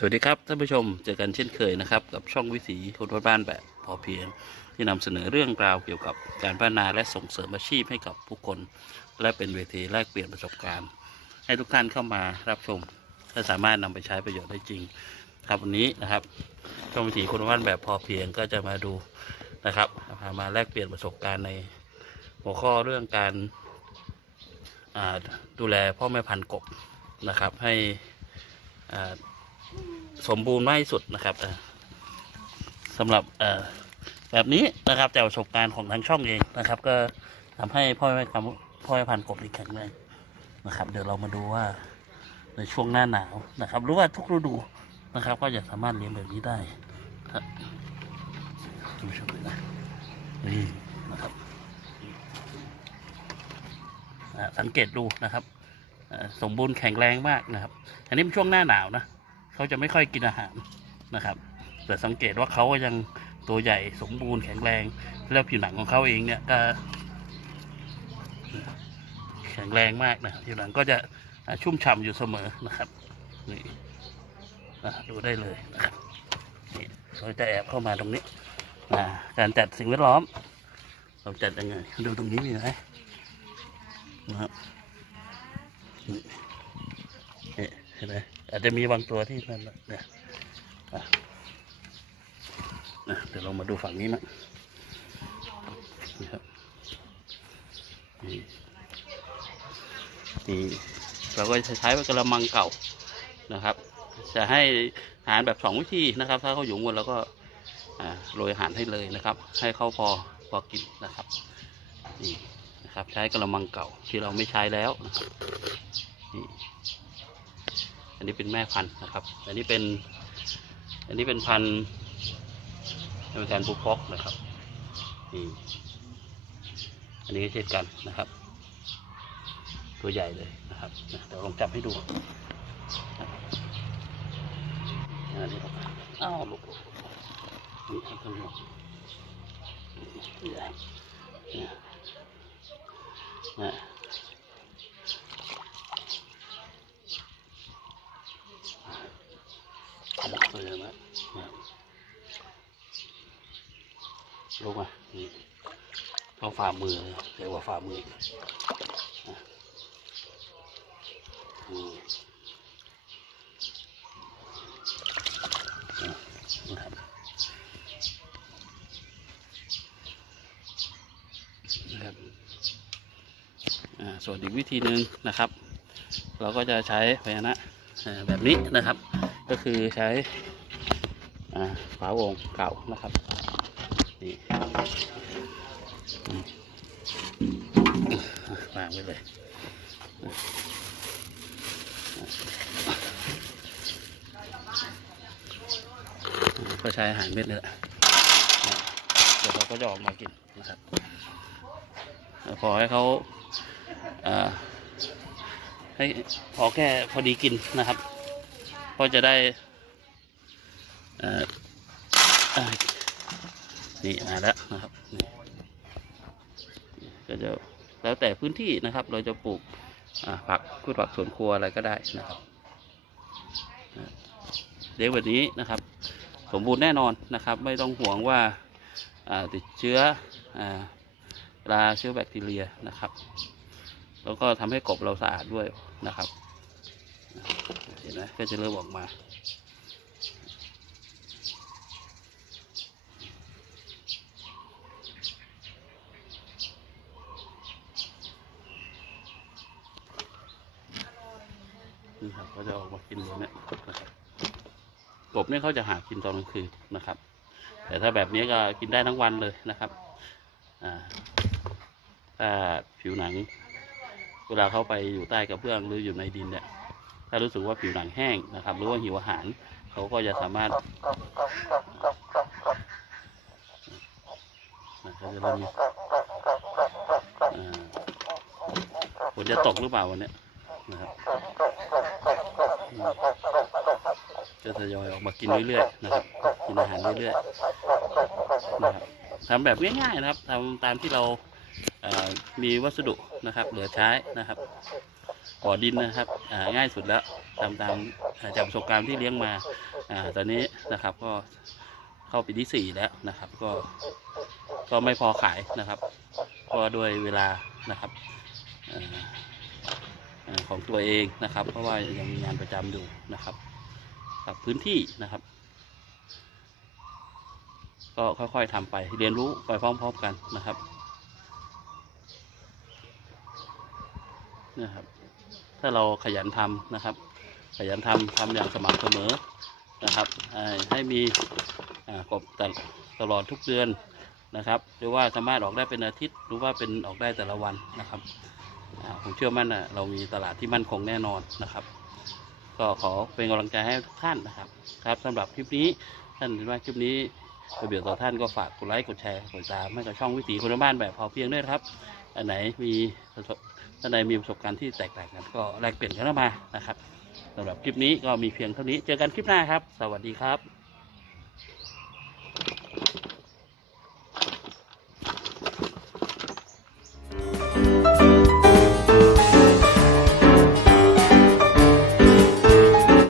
สวัสดีครับท่านผู้ชมเจอกันเช่นเคยนะครับ กับช่องวิถีคนบ้านแบบพอเพียง ที่นำเสนอเรื่องราวเกี่ยวกับการพัฒนาและส่งเสริมอาชีพให้กับผู้คน และเป็นเวทีแลกเปลี่ยนประสบการณ์ ให้ทุกท่านเข้ามารับชมและสามารถนำไปใช้ประโยชน์ได้จริง ครับวันนี้นะครับช่องวิถีคนบ้านแบบพอเพียงก็จะมาดูนะครับพามาแลกเปลี่ยนประสบการณ์ในหัวข้อเรื่องการดูแลพ่อแม่พันกบนะครับให้อา สมบูรณ์มากที่สุดนะครับสำหรับเอแบบนี้นะครับจากประสบการณ์ของทางช่องเองนะครับ ก็ทำให้พ่อแม่คำพ่อแม่พันกบนี่แข็งแรงนะครับ เดี๋ยวเรามาดูว่าในช่วงหน้าหนาวนะครับ หรือว่าทุกฤดูนะครับ ก็จะสามารถเลี้ยงแบบนี้ได้ครับท่านผู้ชมดูนะนี่นะครับสังเกตดูนะครับสมบูรณ์แข็งแรงมากนะครับ อันนี้เป็นช่วงหน้าหนาวนะ เขาจะไม่ค่อยกินอาหารนะครับ แต่สังเกตว่าเขายังตัวใหญ่สมบูรณ์แข็งแรง แล้วผิวหนังของเขาเองเนี่ยก็แข็งแรงมากนะผิวหนังก็จะชุ่มฉ่ำอยู่เสมอนะครับนี่ดูได้เลยนะครับนี่เราจะแอบเข้ามาตรงนี้การจัดสิ่งแวดล้อม เราจัดยังไงดูตรงนี้มีไหมนะครับนี่เห็นไหม อาจจะมีบางตัวที่นั่นนะเนี่ยนะเดี๋ยวเรามาดูฝั่งนี้นะนี่ครับนี่นี่เราก็จะใช้กระมังเก่านะครับ จะให้อาหารแบบสองวิธีนะครับ ถ้าเขาอยู่บนแล้วก็โรยอาหารให้เลยนะครับ ให้เขาพอพอกินนะครับนี่นะครับ ใช้กระมังเก่าที่เราไม่ใช้แล้วนะครับนี่ อันนี้เป็นแม่พันธุ์นะครับ อันนี้เป็น อันนี้เป็นพันธุ์อเมริกันบูฟ็อกนะครับนี่อันนี้ก็เช่นกันนะครับ ตัวใหญ่เลยนะครับเดี๋ยวลองจับให้ดูอันนี้ครับอ้าวลูกนี่ครับท่านผู้ชมใหญ่นะ ตัวใหญ่มลูกมานี่เท่าฝ่ามือเรียกว่าฝ่ามือนะครับนะครับอ่าส่วนอีกวิธีหนึ่งนะครับ เราก็จะใช้พยานะแบบนี้นะครับ ก็คือใช้อ่าฝาโอ่งเก่านะครับนี่วางไว้เลยก็ใช้อาหารเม็ดนี่แหละเดี๋ยวเขาก็จะออกมากินนะครับแล้วพอให้เขาอ่าให้พอแค่พอดีกินนะครับ ก็จะได้นี่มาแล้วนะครับก็จะแล้วแต่พื้นที่นะครับ เราจะปลูกผักพืชผักสวนครัวอะไรก็ได้นะครับเลี้ยงแบบนี้นะครับ สมบูรณ์แน่นอนนะครับ ไม่ต้องห่วงว่าติดเชื้ออราเชื้อแบคทีเรียนะครับ แล้วก็ทำให้กบเราสะอาดด้วยนะครับ ห็นไหมก็จะเริ่มออกมา นี่ครับก็จะออกมากินแบบเนี้ยนะครับกบเนี่ยเขาจะหากินตอนกลางคืนนะครับ แต่ถ้าแบบนี้ก็กินได้ทั้งวันเลยนะครับถ้าผิวหนัง เวลาเข้าไปอยู่ใต้กระเบื้องหรืออยู่ในดินเนี่ย ถ้ารู้สึกว่าผิวหนังแห้งนะครับ หรือว่าหิวอาหารเขาก็จะสามารถนะเขาจะเริ่มอ่าฝนจะตกหรือเปล่าวันนี้นะครับจะทยอยออกมากินเรื่อยๆนะครับ กินอาหารเรื่อยๆนะครับทำแบบง่ายๆนะครับทำตามที่เราอ่อมีวัสดุนะครับ เหลือใช้นะครับ ก่อดินนะครับง่ายสุดแล้วตามตามจากประสบการณ์ที่เลี้ยงมาอตอนนี้นะครับก็เข้าปีที่สี่แล้วนะครับ ก็ก็ไม่พอขายนะครับก็ด้วยเวลานะครับออของตัวเองนะครับ เพราะว่ายังมีงานประจำอยู่นะครับกับพื้นที่นะครับ ก็ค่อยๆทำไปเรียนรู้ไปพร้อมๆกันนะครับนะครับ ถ้าเราขยันทำนะครับ ขยันทำทำอย่างสม่ำเสมอนะครับ ให้มีกบตลตลอดทุกเดือนนะครับหรือว่าสามารถออกได้เป็นอาทิตย์หรือว่าเป็นออกได้แต่ละวันนะครับผมเชื่อมั่นนะเรามีตลาดที่มั่นคงแน่นอนนะครับ ก็ขอเป็นกำลังใจให้ทุกท่านนะครับครับสำหรับคลิปนี้ท่านเห็นว่าคลิปนี้ประโยชน์ต่อท่านก็ฝากกดไลค์กดแชร์กดติดตามให้กับช่องวิถีคนบ้านแบบพอเพียงด้วยครับ อันไหนมี ท่านใดมีประสบการณ์ที่แตกต่างกันก็แลกเปลี่ยนกันเข้ามานะครับสำหรับคลิปนี้ก็มีเพียงเท่านี้ เจอกันคลิปหน้าครับ สวัสดีครับ